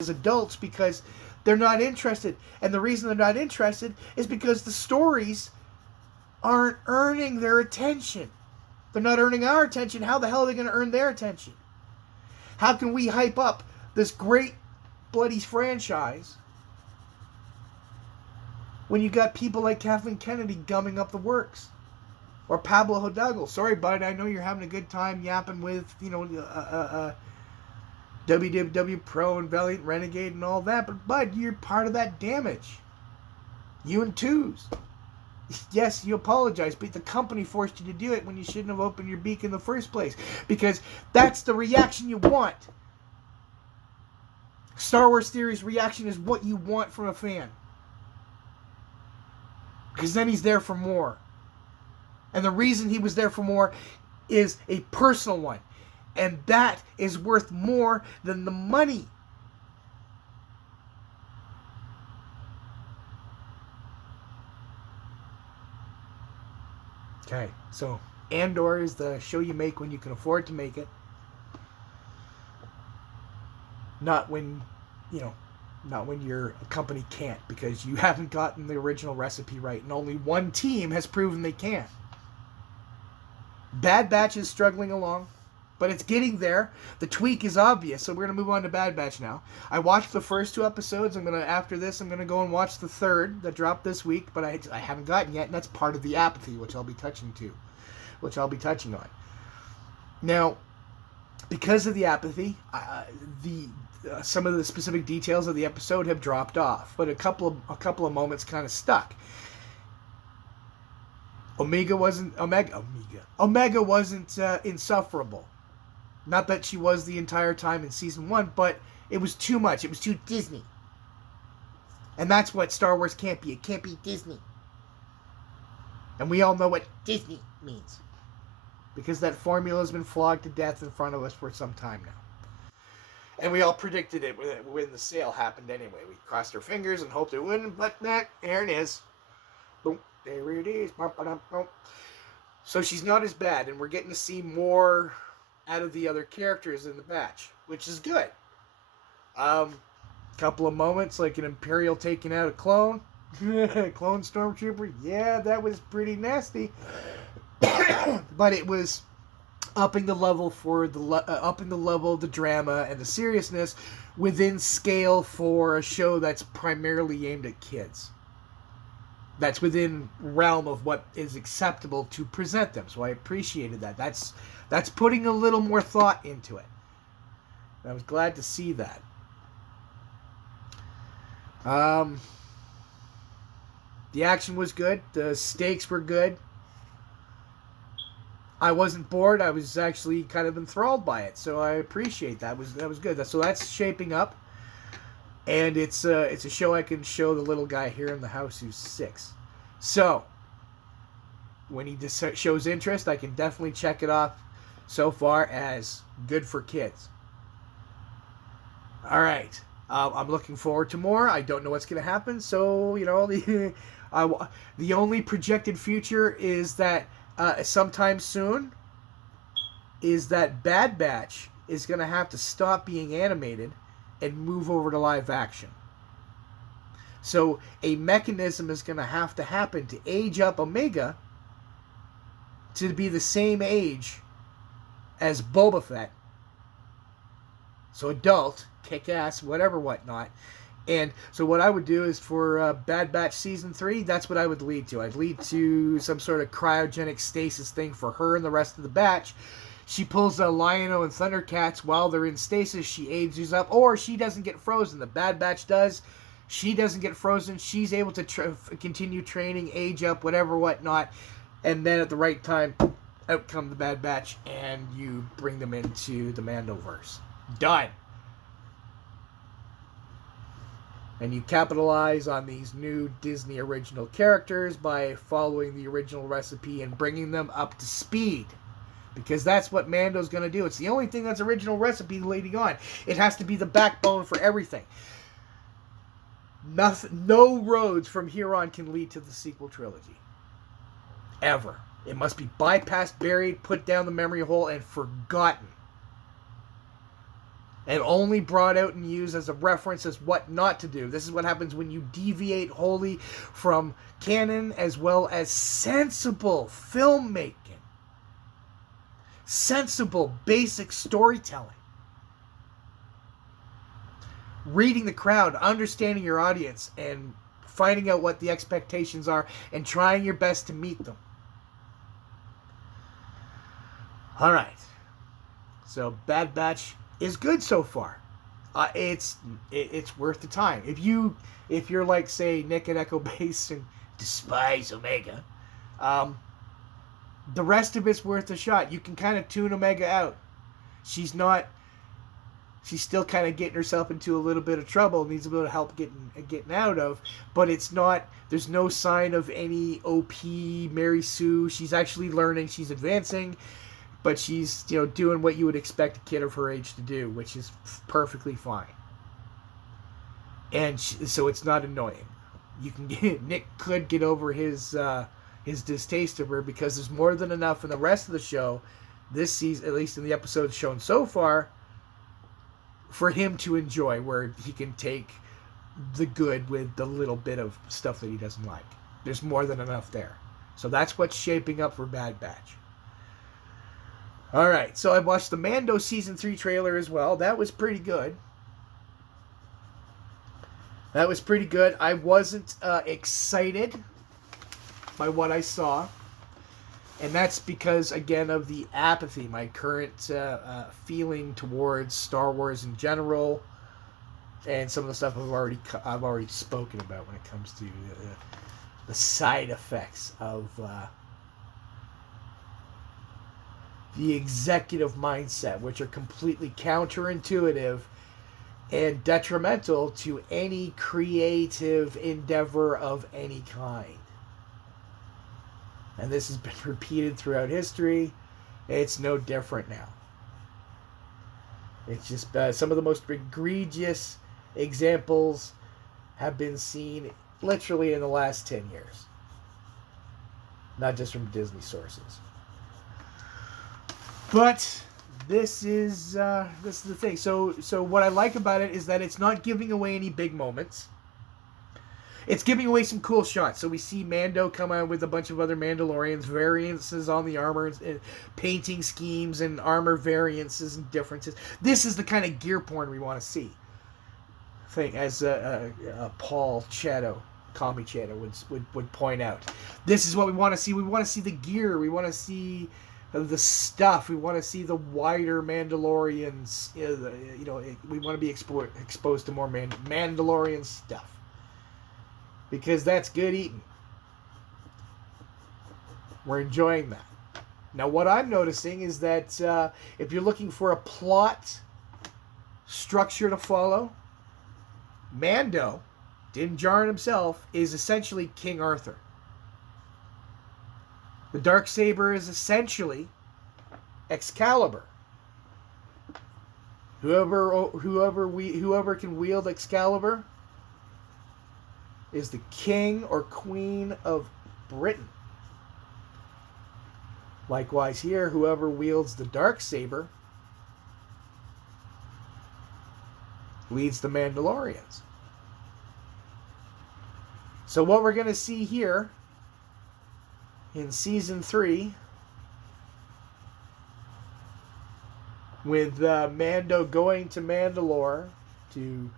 as adults because they're not interested. And the reason they're not interested is because the stories aren't earning their attention. They're not earning our attention. How the hell are they going to earn their attention? How can we hype up this great bloody franchise when you got people like Kathleen Kennedy gumming up the works? Or Pablo Hidalgo. Sorry, bud, I know you're having a good time yapping with, WWW Pro and Valiant Renegade and all that, but bud, you're part of that damage. You and Twos. Yes, you apologize, but the company forced you to do it when you shouldn't have opened your beak in the first place. Because that's the reaction you want. Star Wars Theory's reaction is what you want from a fan. Because then he's there for more. And the reason he was there for more is a personal one. And that is worth more than the money. Okay, so Andor is the show you make when you can afford to make it. Not when, not when your company can't, because you haven't gotten the original recipe right, and only one team has proven they can. Bad Batch is struggling along, but it's getting there. The tweak is obvious, so we're going to move on to Bad Batch now. I watched the first 2 episodes. After this, I'm going to go and watch the third that dropped this week, but I haven't gotten yet, and that's part of the apathy, which I'll be touching on. Now, because of the apathy, some of the specific details of the episode have dropped off, but a couple of moments kind of stuck. Omega wasn't insufferable. Not that she was the entire time in season 1, but it was too much. It was too Disney. And that's what Star Wars can't be. It can't be Disney. And we all know what Disney means. Because that formula has been flogged to death in front of us for some time now. And we all predicted it when the sale happened anyway. We crossed our fingers and hoped it wouldn't, but there it is. Boom. There it is. So she's not as bad, and we're getting to see more out of the other characters in the batch, which is good. Couple of moments, like an Imperial taking out a clone. Clone Stormtrooper. Yeah, that was pretty nasty. But it was upping the level of the drama and the seriousness within scale for a show that's primarily aimed at kids. That's within realm of what is acceptable to present them. So I appreciated that. That's putting a little more thought into it. And I was glad to see that. The action was good. The stakes were good. I wasn't bored. I was actually kind of enthralled by it. So I appreciate that. That was good. So that's shaping up. And it's a show I can show the little guy here in the house who's 6. So, when he shows interest, I can definitely check it off so far as good for kids. All right. I'm looking forward to more. I don't know what's going to happen. So, the only projected future is that sometime soon is that Bad Batch is going to have to stop being animated and move over to live action. So a mechanism is going to have to happen to age up Omega to be the same age as Boba Fett. So adult, kick-ass, whatnot. And so what I would do is for Bad Batch Season 3, that's what I would lead to. I'd lead to some sort of cryogenic stasis thing for her and the rest of the batch. She pulls a Lion-O and Thundercats while they're in stasis. She ages up, or she doesn't get frozen. The Bad Batch does. She doesn't get frozen. She's able to continue training, age up, whatnot. And then at the right time, out come the Bad Batch, and you bring them into the Mandoverse. Done. And you capitalize on these new Disney original characters by following the original recipe and bringing them up to speed. Because that's what Mando's going to do. It's the only thing that's original recipe leading on. It has to be the backbone for everything. No roads from here on can lead to the sequel trilogy. Ever. It must be bypassed, buried, put down the memory hole, and forgotten. and only brought out and used as a reference as what not to do. This is what happens when you deviate wholly from canon as well as sensible filmmaking. Sensible, basic storytelling. Reading the crowd, understanding your audience, and finding out what the expectations are and trying your best to meet them. All right. So Bad Batch is good so far. It's worth the time. If you're like, say, Nick at Echo Base and despise Omega, the rest of it's worth a shot. You can kind of tune Omega out. She's still kind of getting herself into a little bit of trouble, needs a little help getting out of, but it's not, there's no sign of any OP Mary Sue. She's actually learning, she's advancing, but she's, doing what you would expect a kid of her age to do, which is perfectly fine. And so it's not annoying. Nick could get over his distaste of her, because there's more than enough in the rest of the show this season, at least in the episodes shown so far, for him to enjoy, where he can take the good with the little bit of stuff that he doesn't like. There's more than enough there. So that's what's shaping up for Bad Batch. Alright, so I watched the Mando Season 3 trailer as well. That was pretty good. I wasn't excited by what I saw. And that's because, again, of the apathy, my current feeling towards Star Wars in general, and some of the stuff I've already spoken about when it comes to the side effects of the executive mindset, which are completely counterintuitive and detrimental to any creative endeavor of any kind. And this has been repeated throughout history. It's no different now. It's just some of the most egregious examples have been seen literally in the last 10 years. Not just from Disney sources. But this is the thing. So what I like about it is that it's not giving away any big moments. It's giving away some cool shots. So we see Mando come out with a bunch of other Mandalorians, variances on the armor, and painting schemes and armor variances and differences. This is the kind of gear porn we want to see. As Paul Chato, Kami Chato would point out. This is what we want to see. We want to see the gear. We want to see the stuff. We want to see the wider Mandalorians. We want to be exposed to more Mandalorian stuff. Because that's good eating. We're enjoying that. Now, what I'm noticing is that if you're looking for a plot structure to follow, Mando, Din Djarin himself, is essentially King Arthur. The Darksaber is essentially Excalibur. Whoever can wield Excalibur is the king or queen of Britain. Likewise here, whoever wields the Darksaber leads the Mandalorians. So what we're going to see here in Season 3, with Mando going to Mandalore to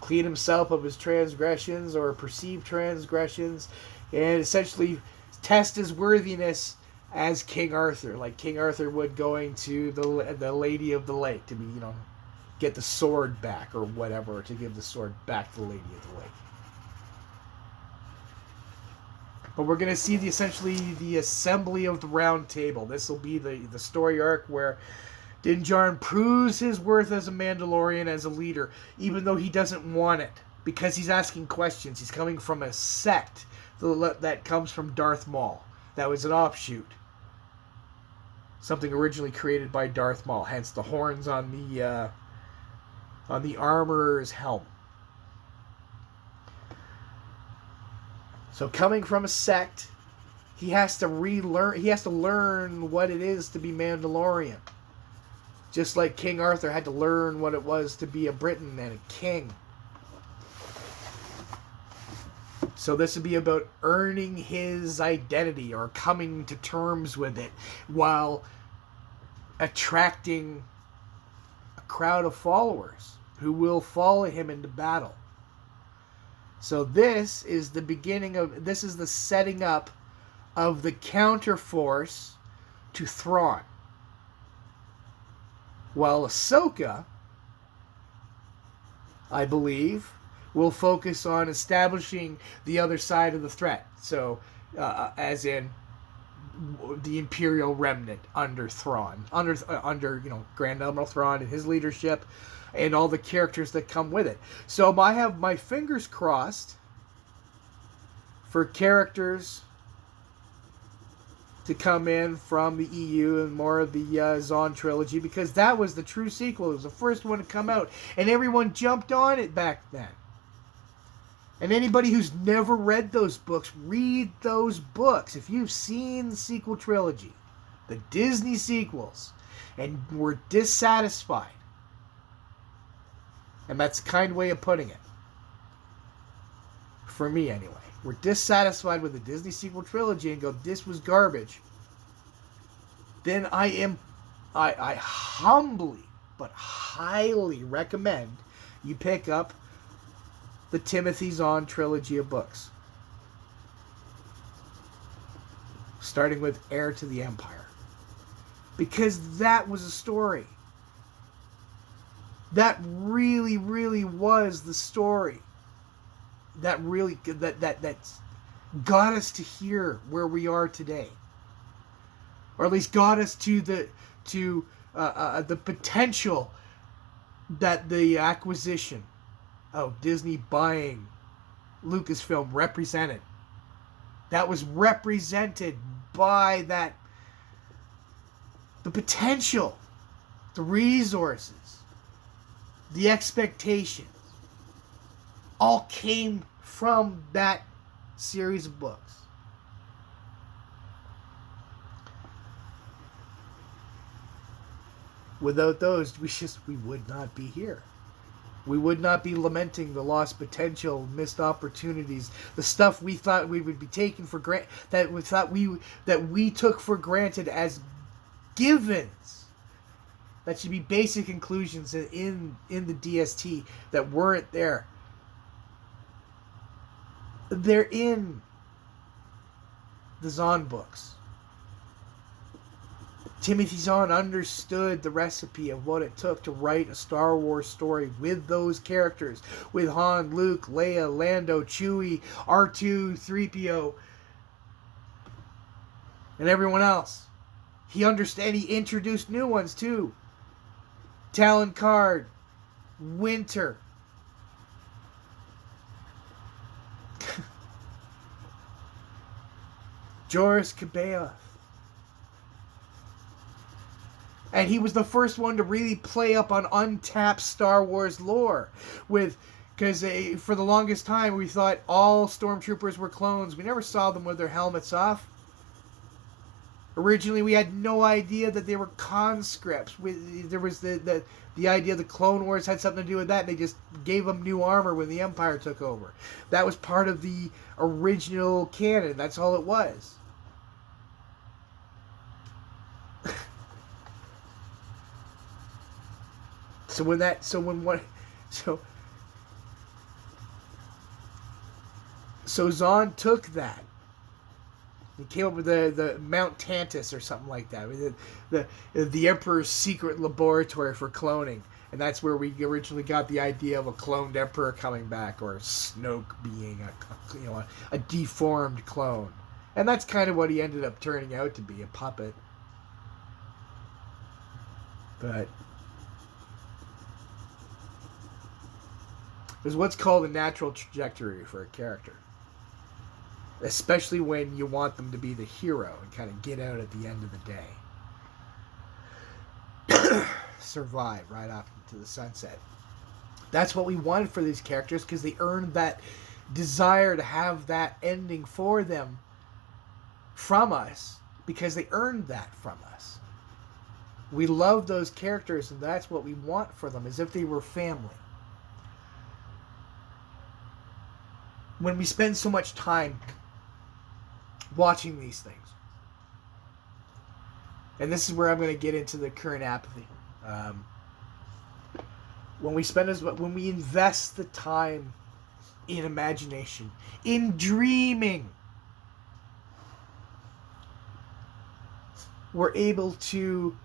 clean himself of his transgressions or perceived transgressions, and essentially test his worthiness as King Arthur, like King Arthur would going to the Lady of the Lake to be, get the sword back or whatever, to give the sword back to the Lady of the Lake. But we're going to see essentially the assembly of the Round Table. This will be the story arc where Din Djarin proves his worth as a Mandalorian, as a leader, even though he doesn't want it, because he's asking questions. He's coming from a sect that comes from Darth Maul. That was an offshoot. Something originally created by Darth Maul, hence the horns on the armorer's helm. So coming from a sect, he has to learn what it is to be Mandalorian. Just like King Arthur had to learn what it was to be a Briton and a king. So this would be about earning his identity or coming to terms with it while attracting a crowd of followers who will follow him into battle. So this is the beginning of, this is the setting up of the counterforce to Thrawn. While Ahsoka, I believe, will focus on establishing the other side of the threat. So, as in the Imperial remnant under Thrawn, under Grand Admiral Thrawn and his leadership, and all the characters that come with it. So I have my fingers crossed for characters to come in from the EU and more of the Zahn trilogy, because that was the true sequel. It was the first one to come out, and everyone jumped on it back then. And anybody who's never read those books, read those books. If you've seen the sequel trilogy, the Disney sequels, and were dissatisfied, and that's a kind way of putting it, for me anyway, we're dissatisfied with the Disney sequel trilogy and go, this was garbage, then I humbly but highly recommend you pick up the Timothy Zahn trilogy of books, starting with Heir to the Empire, because that was a story. That really, really was the story that really that got us to here where we are today, or at least got us to the potential that the acquisition of Disney buying Lucasfilm represented. That was represented by the potential, the resources, the expectations, all came from that series of books. Without those, we would not be here. We would not be lamenting the lost potential, missed opportunities, the stuff we thought we would be taking for granted, that we took for granted as givens. That should be basic inclusions in the DST that weren't there. They're in the Zahn books. Timothy Zahn understood the recipe of what it took to write a Star Wars story with those characters, with Han, Luke, Leia, Lando, Chewie, R2, 3PO, and everyone else. He introduced new ones too. Talon Card, Winter. Joris Cabeath. And he was the first one to really play up on untapped Star Wars lore. Because for the longest time we thought all stormtroopers were clones. We never saw them with their helmets off. Originally we had no idea that they were conscripts. There was the idea the Clone Wars had something to do with that. They just gave them new armor when the Empire took over. That was part of the original canon. That's all it was. So Zahn took that. He came up with the Mount Tantus or something like that. The Emperor's secret laboratory for cloning. And that's where we originally got the idea of a cloned Emperor coming back, or Snoke being a deformed clone. And that's kind of what he ended up turning out to be, a puppet. But there's what's called a natural trajectory for a character. Especially when you want them to be the hero and kind of get out at the end of the day. Survive right off into the sunset. That's what we wanted for these characters, because they earned that desire to have that ending for them from us, because they earned that from us. We love those characters, and that's what we want for them, as if they were family. When we spend so much time watching these things, and this is where I'm going to get into the current apathy. When we invest the time in imagination, in dreaming, we're able to